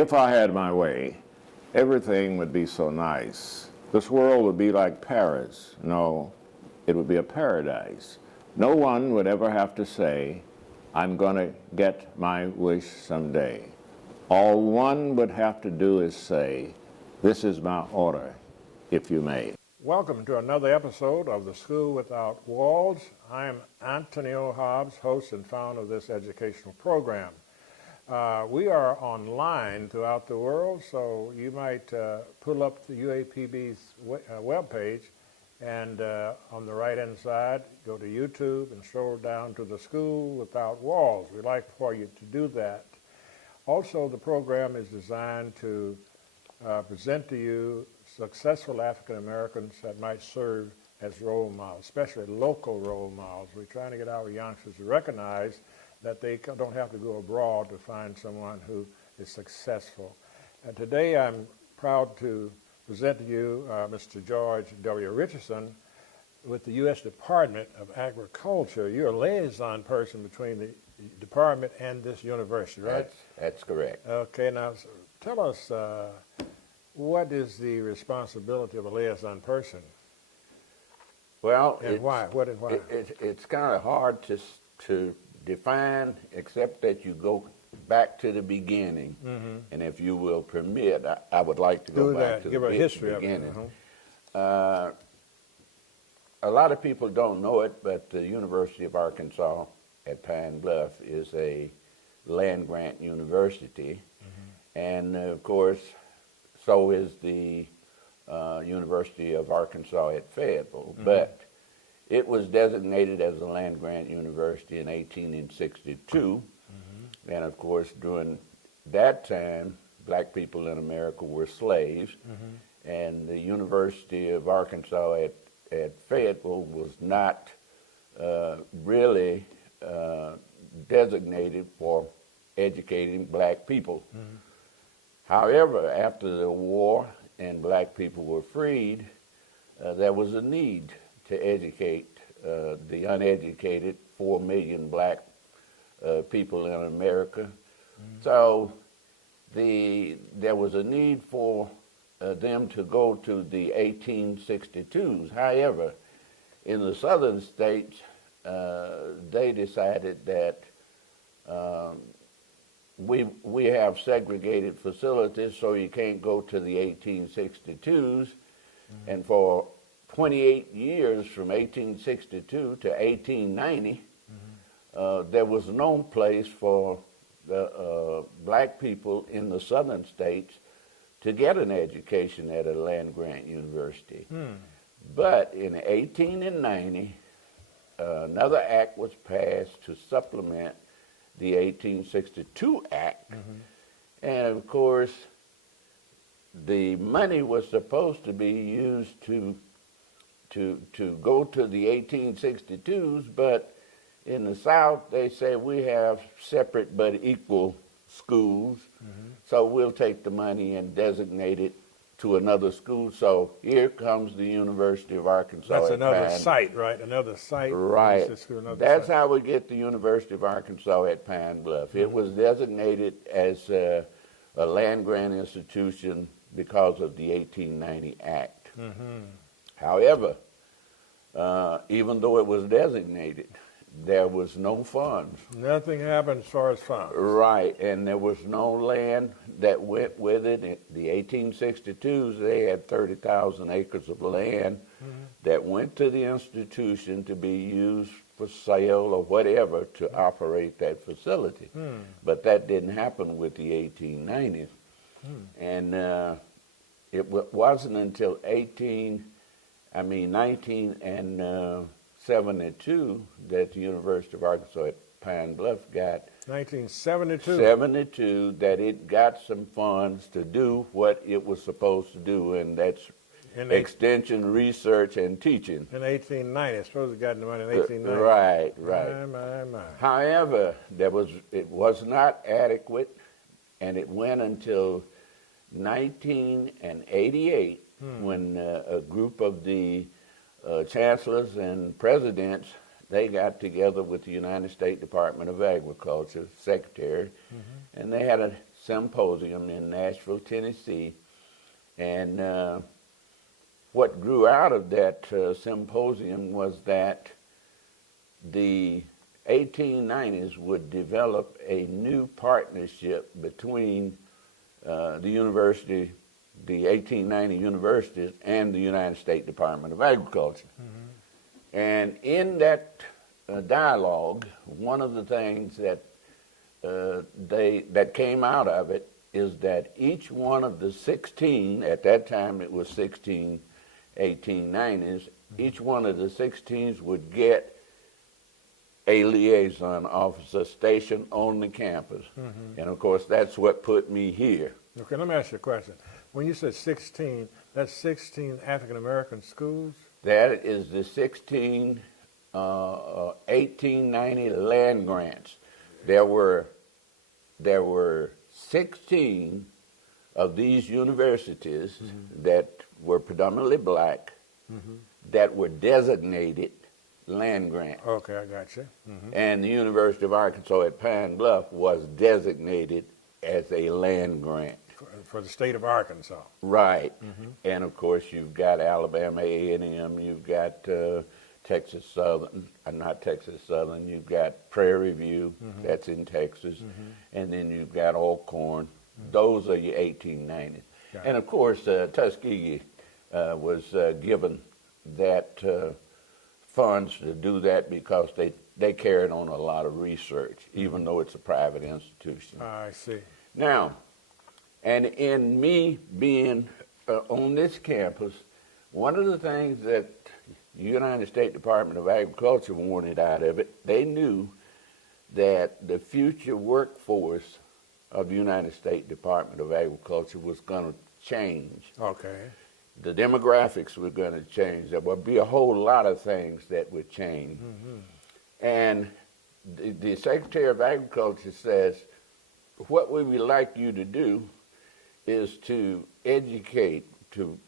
If I had my way, everything would be so nice. This world would be like Paris. No, it would be a paradise. No one would ever have to say, I'm going to get my wish someday. All one would have to do is say, this is my order, if you may. Welcome to another episode of The School Without Walls. I'm Antonio Hobbs, host and founder of this educational program. We are online throughout the world, so you might pull up the UAPB's webpage, and on the right-hand side, go to YouTube and scroll down to The School Without Walls. We'd like for you to do that. Also, the program is designed to present to you successful African Americans that might serve as role models, especially local role models. We're trying to get our youngsters to recognize that they don't have to go abroad to find someone who is successful. And today I'm proud to present to you Mr. George W. Richardson with the U.S. Department of Agriculture. You're a liaison person between the department and this university, right? That's correct. Okay, now tell us what is the responsibility of a liaison person? Well, and why? What and why? It's kind of hard to define, except that you go back to the beginning. Mm-hmm. And if you will permit, I would like to go back to the history beginning. Of it. Uh-huh. A lot of people don't know it, but the University of Arkansas at Pine Bluff is a land-grant university. Mm-hmm. And, of course, so is the University of Arkansas at Fayetteville. Mm-hmm. But it was designated as a land-grant university in 1862. Mm-hmm. And, of course, during that time, black people in America were slaves. Mm-hmm. And the University of Arkansas at Fayetteville was not really designated for educating black people. Mm-hmm. However, after the war and black people were freed, there was a need to educate the uneducated 4 million black people in America. Mm-hmm. So there was a need for them to go to the 1862s. However, in the southern states, they decided that we have segregated facilities, so you can't go to the 1862s. Mm-hmm. And for 28 years, from 1862 to 1890, mm-hmm. There was no place for the black people in the southern states to get an education at a land-grant university. Hmm. But in 1890, another act was passed to supplement the 1862 Act. Mm-hmm. And of course, the money was supposed to be used to go to the 1862s, but in the South, they say we have separate but equal schools, mm-hmm. so we'll take the money and designate it to another school. So here comes the University of Arkansas. That's another site, right? Another site. Right. That's how we get the University of Arkansas at Pine Bluff. Mm-hmm. It was designated as a land-grant institution because of the 1890 Act. Mm-hmm. However, even though it was designated, there was no funds. Nothing happened as far as funds. Right, and there was no land that went with it. In the 1862s, they had 30,000 acres of land mm-hmm. that went to the institution to be used for sale or whatever to operate that facility. Mm. But that didn't happen with the 1890s. Mm. And it wasn't until 1972 that the University of Arkansas at Pine Bluff got 1972 that it got some funds to do what it was supposed to do, and that's extension, research, and teaching. In 1890, I suppose it got the money in 1890. Right. My. However, it was not adequate, and it went until 1988 when a group of the chancellors and presidents they got together with the United States Department of Agriculture secretary, and they had a symposium in Nashville, Tennessee. And what grew out of that symposium was that the 1890s would develop a new partnership between the university, the 1890 universities, and the United States Department of Agriculture. And in that dialogue, one of the things that that came out of it is that each one of the 16, at that time it was 16 1890s, each one of the 16s would get a liaison officer stationed on the campus. And of course, that's what put me here. Okay, let me ask you a question. When you said 16, that's 16 African American schools? That is the 16 1890 land grants. There were 16 of these universities that were predominantly black that were designated land grants. Okay, I got you. And the University of Arkansas at Pine Bluff was designated as a land grant. For the state of Arkansas. Right. And of course you've got Alabama A&M, you've got Texas Southern, not Texas Southern, you've got Prairie View, that's in Texas, and then you've got Alcorn. Those are your 1890s. And of course Tuskegee was given that funds to do that because they carried on a lot of research, even though it's a private institution. I see. Now, and in me being on this campus, one of the things that the United States Department of Agriculture wanted out of it, they knew that the future workforce of the United States Department of Agriculture was going to change. Okay. The demographics were going to change. There would be a whole lot of things that would change. And the Secretary of Agriculture says, what we would like you to do is to educate to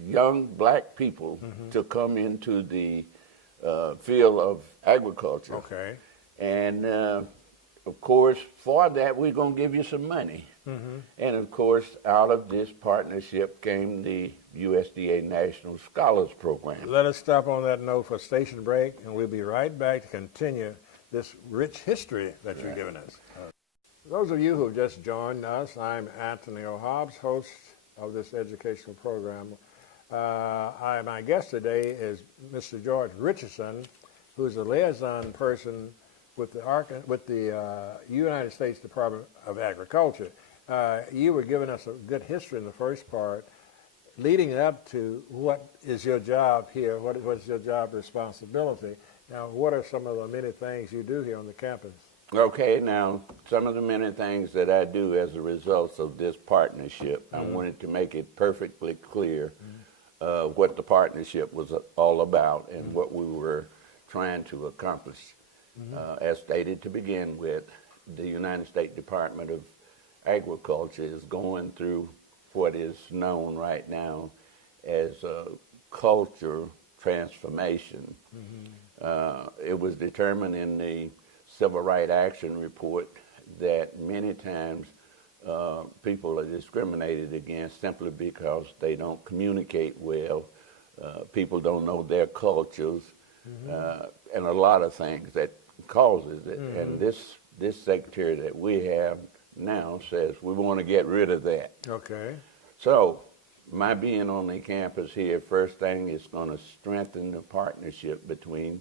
young black people to come into the field of agriculture. Okay. And of course, for that, we're going to give you some money. And of course, out of this partnership came the USDA National Scholars Program. Let us stop on that note for a station break, and we'll be right back to continue this rich history that you're giving us. Those of you who have just joined us, I'm Anthony O'Hobbs, host of this educational program. My guest today is Mr. George Richardson, who is a liaison person with the United States Department of Agriculture. You were giving us a good history in the first part, leading up to what is your job here, what is your job responsibility. Now, what are some of the many things you do here on the campus? Okay, now, some of the many things that I do as a result of this partnership, I wanted to make it perfectly clear what the partnership was all about and what we were trying to accomplish. As stated to begin with, the United States Department of Agriculture is going through what is known right now as a culture transformation. It was determined in the Civil Rights Action Report that many times people are discriminated against simply because they don't communicate well, people don't know their cultures, and a lot of things that causes it. And this secretary that we have now says we want to get rid of that. Okay. So my being on the campus here, first thing is going to strengthen the partnership between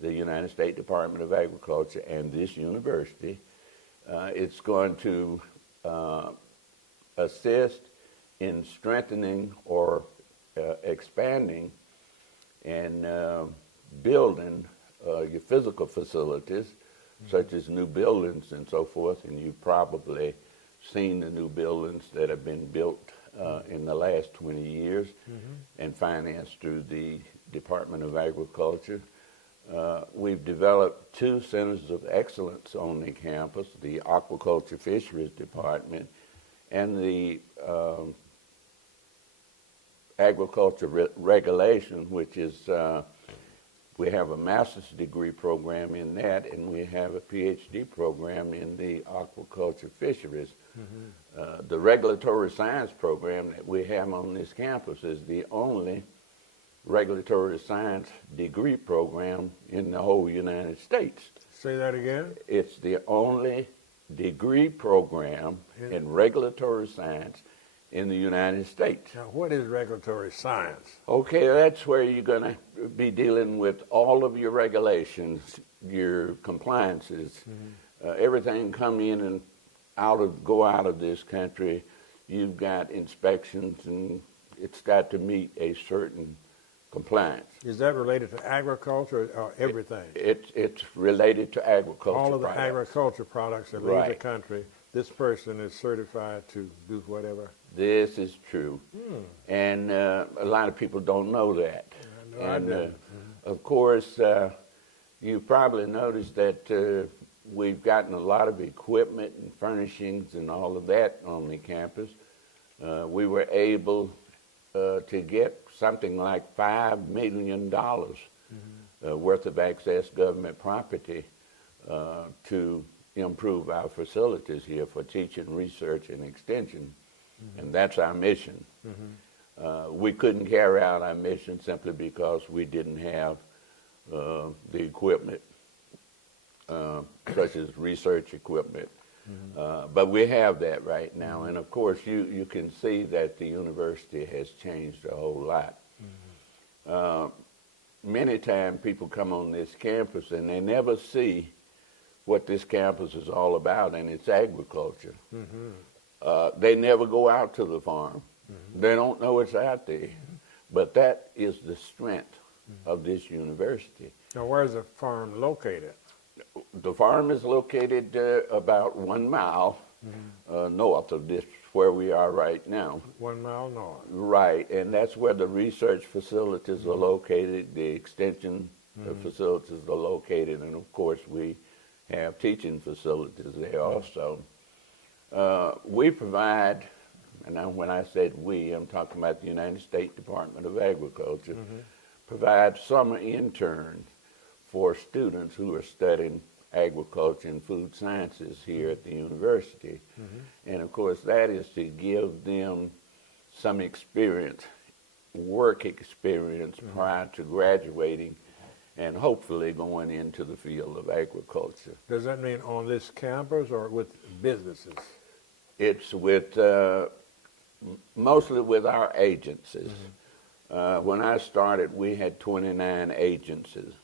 the United States Department of Agriculture and this university. It's going to assist in strengthening or expanding and building your physical facilities, such as new buildings and so forth, and you've probably seen the new buildings that have been built in the last 20 years and financed through the Department of Agriculture. We've developed 2 centers of excellence on the campus, the Aquaculture Fisheries Department and the Agriculture Regulation, which is We have a master's degree program in that, and we have a PhD program in the aquaculture fisheries. The regulatory science program that we have on this campus is the only regulatory science degree program in the whole United States. Say that again. It's the only degree program in regulatory science in the United States. Now, what is regulatory science? Okay, that's where you're going to be dealing with all of your regulations, your compliances, everything come in and go out of this country. You've got inspections, and it's got to meet a certain compliance. Is that related to agriculture or everything? It's related to agriculture. All of the products. agriculture products that leave the country, this person is certified to do whatever? This is true. And a lot of people don't know that. No, I didn't. Of course, you probably noticed that we've gotten a lot of equipment and furnishings and all of that on the campus. We were able to get something like $5 million worth of excess government property to improve our facilities here for teaching, research, and extension. And that's our mission. We couldn't carry out our mission simply because we didn't have the equipment, such as research equipment. But we have that right now. And of course, you can see that the university has changed a whole lot. Many times people come on this campus and they never see what this campus is all about, and it's agriculture. They never go out to the farm. They don't know it's out there. But that is the strength of this university. Now, where's the farm located? The farm is located about 1 mile north of this, where we are right now. 1 mile north. Right, and that's where the research facilities are located, the extension facilities are located, and of course we have teaching facilities there also. We provide, and when I said we, I'm talking about the United States Department of Agriculture, provide summer interns for students who are studying agriculture and food sciences here at the university. And of course that is to give them some experience, work experience prior to graduating and hopefully going into the field of agriculture. Does that mean on this campus or with businesses? It's with, mostly with our agencies. When I started, we had 29 agencies.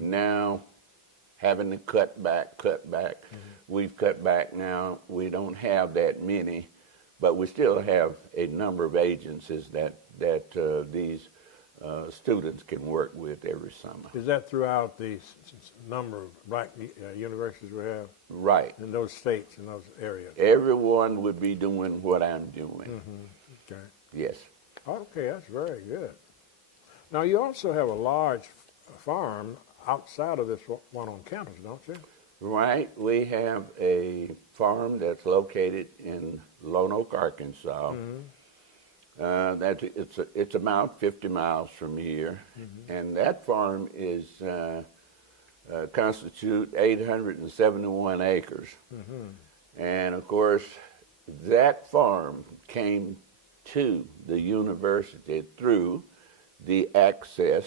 Now, having to cut back. We've cut back now. We don't have that many, but we still have a number of agencies that these students can work with every summer. Is that throughout the number of black universities we have? Right. In those states, in those areas? Everyone would be doing what I'm doing. Okay. Yes. Okay, that's very good. Now, you also have a large farm outside of this one on campus, don't you? Right. We have a farm that's located in Lone Oak, Arkansas. It's about 50 miles from here, and that farm is constitute 871 acres. And of course, that farm came to the university through the Access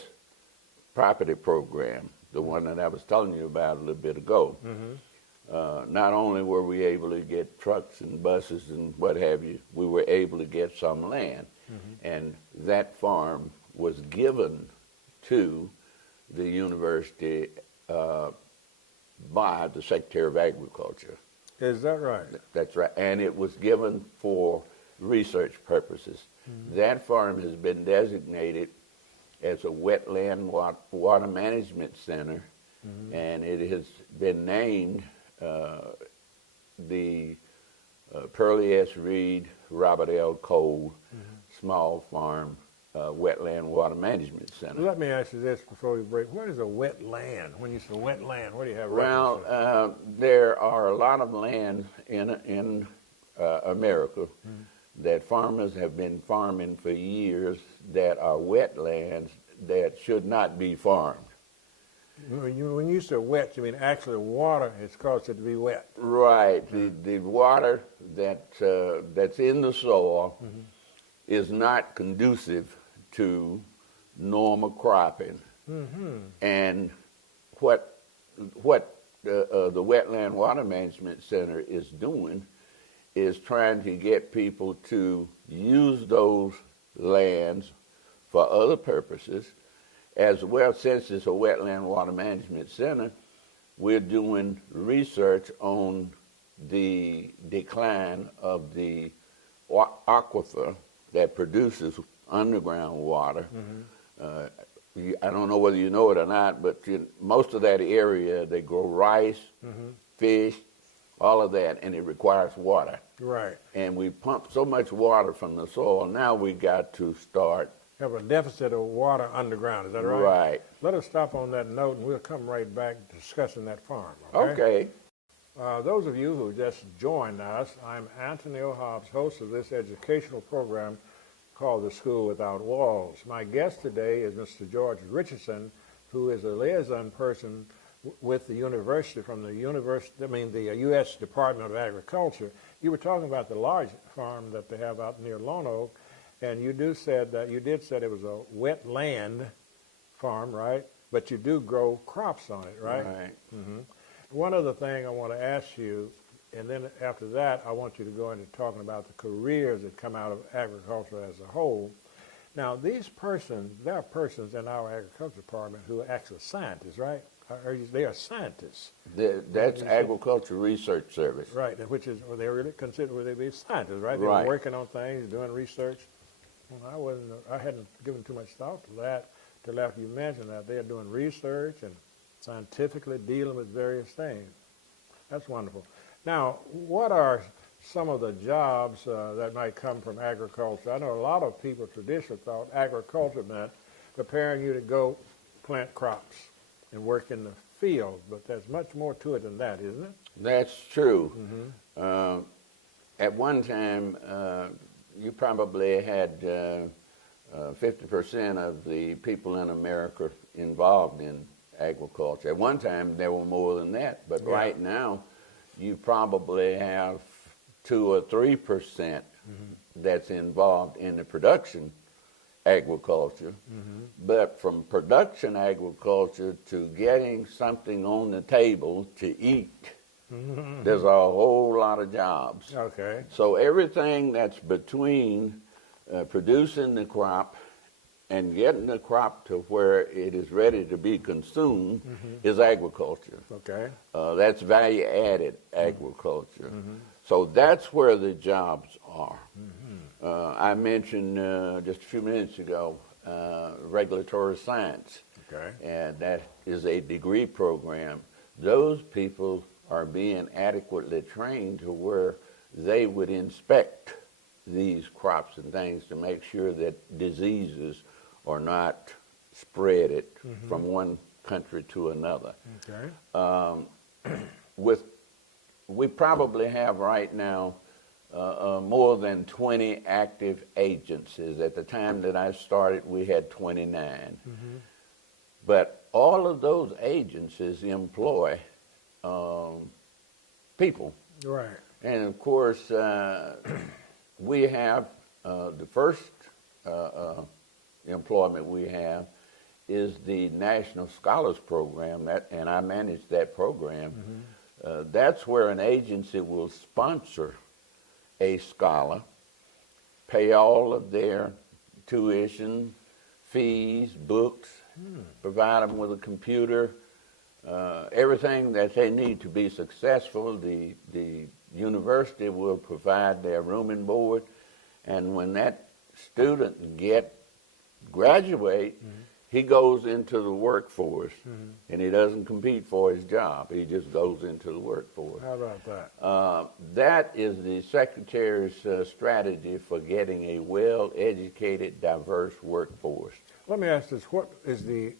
Property Program, the one that I was telling you about a little bit ago. Not only were we able to get trucks and buses and what have you, we were able to get some land. And that farm was given to the university by the Secretary of Agriculture. Is that right? That's right. And it was given for research purposes. That farm has been designated as a wetland water management center, and it has been named the Pearlie S. Reed, Robert L. Cole Small Farm Wetland Water Management Center. Let me ask you this before we break. What is a wetland? When you say wetland, what do you have? Well, there are a lot of land in America that farmers have been farming for years that are wetlands that should not be farmed. When you say wet, you mean actually water has caused it to be wet. Right. The water that's in the soil is not conducive to normal cropping. And what the Wetland Water Management Center is doing is trying to get people to use those lands for other purposes, as well. Since it's a Wetland Water Management Center, we're doing research on the decline of the aquifer that produces underground water. I don't know whether you know it or not, but most of that area, they grow rice, fish, all of that, and it requires water. Right. And we pump so much water from the soil, now we got to start. Have a deficit of water underground, is that right? Right. Let us stop on that note, and we'll come right back discussing that farm. Okay. Those of you who just joined us, I'm Anthony O'Hobbs, host of this educational program called The School Without Walls. My guest today is Mr. George Richardson, who is a liaison person with the university, from the U.S. Department of Agriculture. You were talking about the large farm that they have out near Lone Oak, and you did say it was a wetland farm, right? But you do grow crops on it, right? Right. One other thing I want to ask you, and then after that, I want you to go into talking about the careers that come out of agriculture as a whole. Now, there are persons in our agriculture department who are actually scientists, right? They are scientists. That's Agriculture Research Service. Right, which is, they really consider, would they be scientists, right? They're Right. working on things, doing research. Well, I hadn't given too much thought to that till after you mentioned that. They're doing research and scientifically dealing with various things. That's wonderful. Now, what are some of the jobs that might come from agriculture? I know a lot of people traditionally thought agriculture meant preparing you to go plant crops and work in the field, but there's much more to it than that, isn't it? That's true. At one time, you probably had 50% of the people in America involved in agriculture. At one time, there were more than that, but right now, you probably have 2 or 3% that's involved in the production agriculture. But from production agriculture to getting something on the table to eat, there's a whole lot of jobs. Okay. So everything that's between producing the crop and getting the crop to where it is ready to be consumed is agriculture. Okay. That's value-added agriculture. So that's where the jobs are. I mentioned just a few minutes ago regulatory science. Okay. And that is a degree program. Those people are being adequately trained to where they would inspect these crops and things to make sure that diseases are not spread from one country to another. Okay. We probably have right now more than 20 active agencies. At the time that I started, we had 29. But all of those agencies employ people. Right. And of course, we have the first employment we have is the National Scholars Program, and I manage that program. That's where an agency will sponsor a scholar, pay all of their tuition, fees, books, provide them with a computer, everything that they need to be successful. The university will provide their room and board, and when that student graduate, he goes into the workforce, and he doesn't compete for his job. He just goes into the workforce. How about that? That is the Secretary's strategy for getting a well-educated, diverse workforce. Let me ask this. What is the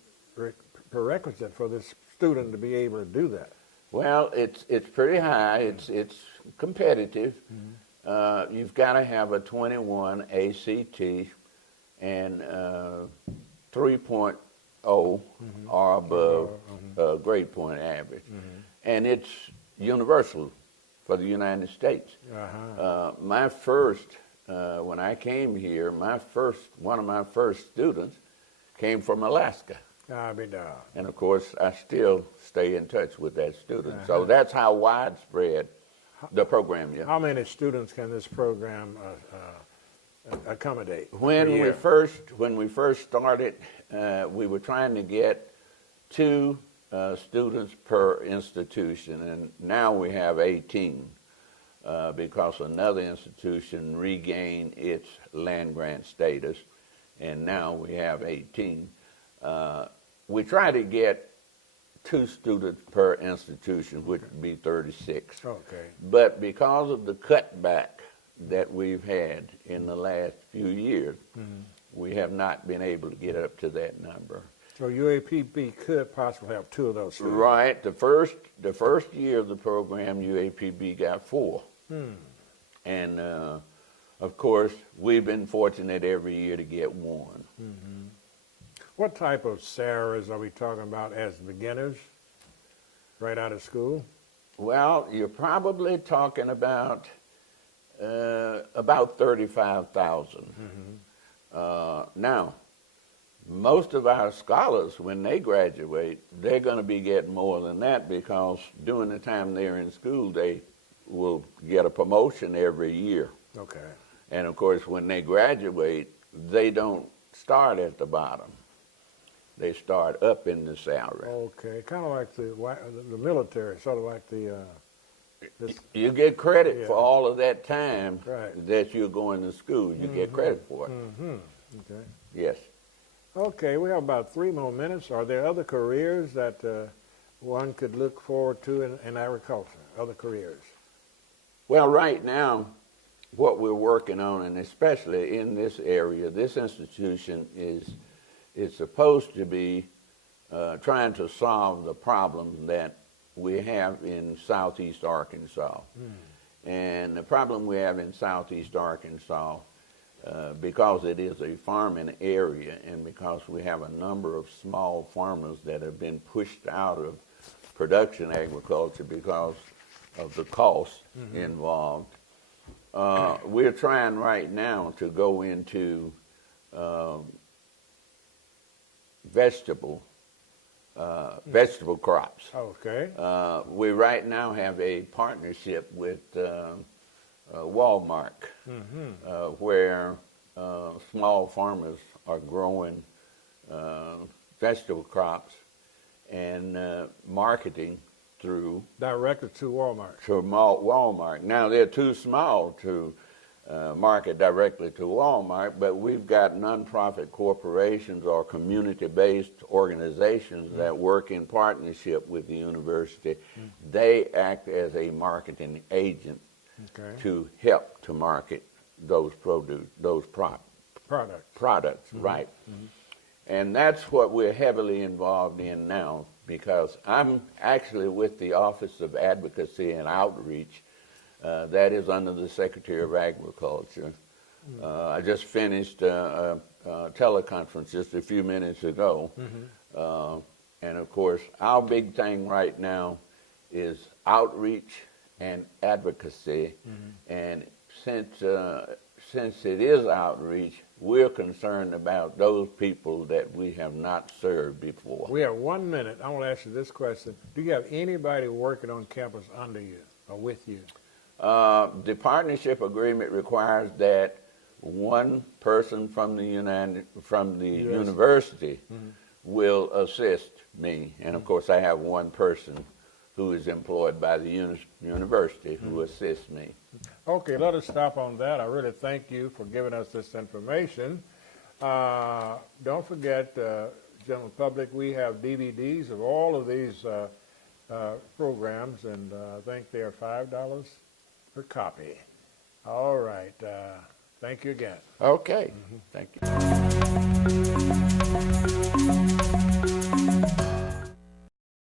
prerequisite for this student to be able to do that? Well, it's pretty high. It's competitive. You've got to have a 21 ACT and 3.0 or above grade point average. And it's universal for the United States. My first, when I came here, one of my first students came from Alaska. And of course, I still stay in touch with that student. So that's how widespread the program is. How many students can this program accommodate? When we first started, we were trying to get 2 students per institution, and now we have 18 because another institution regained its land grant status, and now we have 18. We try to get 2 students per institution, which would be 36. Okay. But because of the cutback that we've had in the last few years, we have not been able to get up to that number. So UAPB could possibly have 2 of those students. Right. The first year of the program, UAPB got 4. And of course, we've been fortunate every year to get 1. What type of salaries are we talking about as beginners, right out of school? Well, you're probably talking about 35,000. Now, most of our scholars, when they graduate, they're going to be getting more than that because during the time they're in school, they will get a promotion every year. Okay. And of course, when they graduate, they don't start at the bottom. They start up in the salary. Okay, kind of like the military, sort of like You get credit for all of that time Right. that you're going to school. You get credit for it. Okay. Yes. Okay, we have about 3 more minutes. Are there other careers that one could look forward to in agriculture? Other careers? Well, right now, what we're working on, and especially in this area, this institution is supposed to be trying to solve the problems that we have in southeast Arkansas. And the problem we have in southeast Arkansas, because it is a farming area and because we have a number of small farmers that have been pushed out of production agriculture because of the cost involved, we're trying right now to go into vegetable crops. Okay. We right now have a partnership with Walmart, where small farmers are growing vegetable crops and marketing through Directed to Walmart. Walmart. Now they're too small to market directly to Walmart, but we've got nonprofit corporations or community-based organizations that work in partnership with the university. They act as a marketing agent to help to market those products, right. And that's what we're heavily involved in now, because I'm actually with the Office of Advocacy and Outreach. That is under the Secretary of Agriculture. I just finished a teleconference just a few minutes ago. And of course, our big thing right now is outreach and advocacy. And since it is outreach, we're concerned about those people that we have not served before. We have 1 minute. I want to ask you this question. Do you have anybody working on campus under you or with you? The partnership agreement requires that one person from the university will assist me, and of course I have one person who is employed by the university who assists me. Okay, let us stop on that. I really thank you for giving us this information. Don't forget, general public, we have DVDs of all of these programs, and I think they are $5 per copy. All right. Thank you again. Okay. Thank you.